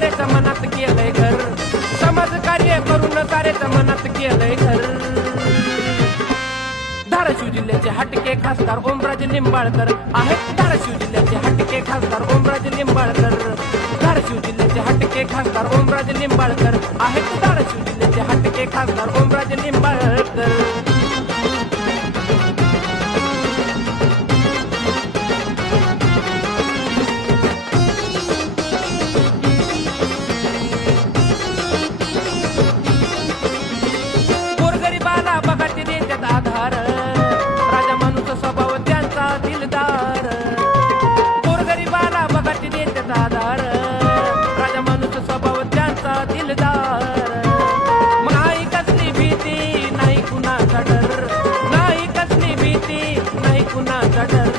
सारेच मनात केलंय घर, समाज कार्य करून सारेच मनात केलंय घर. धाराशिव जिल्ह्याचे हटके खासदार ओमराजे निंबाळकर आहेत. धाराशिव जिल्ह्याचे हटके खासदार ओमराजे निंबाळकर. धाराशिव जिल्ह्याचे हटके खासदार ओमराजे निंबाळकर आहेत. धाराशिव जिल्ह्याचे हटके खासदार ओमराजे निंबाळकर. गोरगरिबाला बघाटे देतात आधार, राजा माणूस स्वभाव त्यांचा दिलदार. गोरगरिबाला बघाटे देतात आधार, राजा माणूस स्वभाव त्यांचा दिलदार. नाही कसली भीती नाही कुणाचा डर, नाही कसली भीती नाही कुणाचा डर.